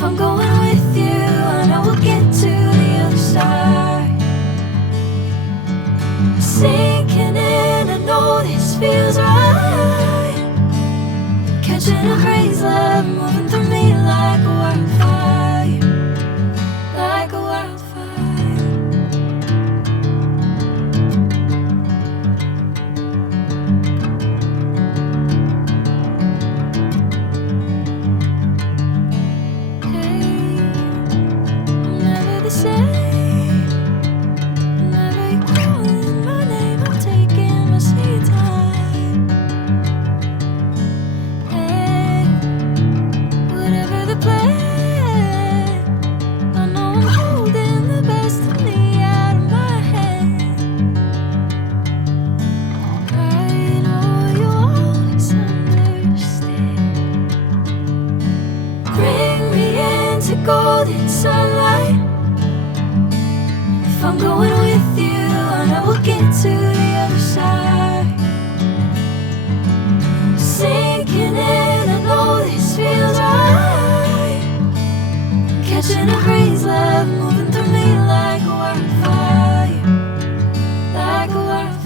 If I'm going with you, I know we'll get to the other side. Sinking in, I know this feels right. Catching a breeze, love moving through me like a wildfire, like a wildfire. Golden sunlight. If I'm going with you, I know we'll get to the other side. Sinking in, I know this feels right. Catching a breeze, love moving through me like a wildfire, like a wildfire.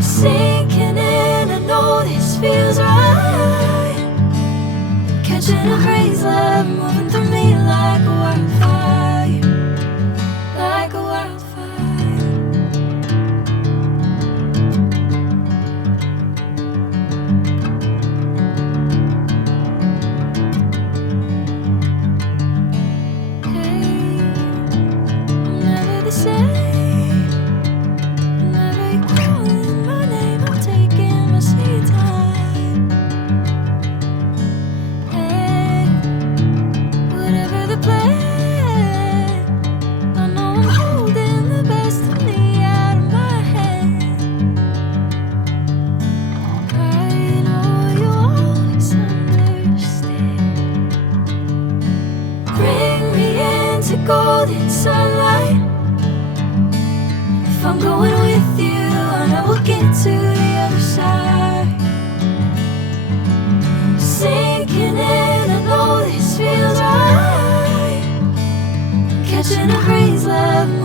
Sinking in, I know this feels right. Catching a breeze, love moving through me like a wildfire, like a wildfire. Hey, I'm never the same. Golden sunlight. If I'm going with you, I know we'll get to the other side. Sinking in, I know this feels right. Catching a breeze, love.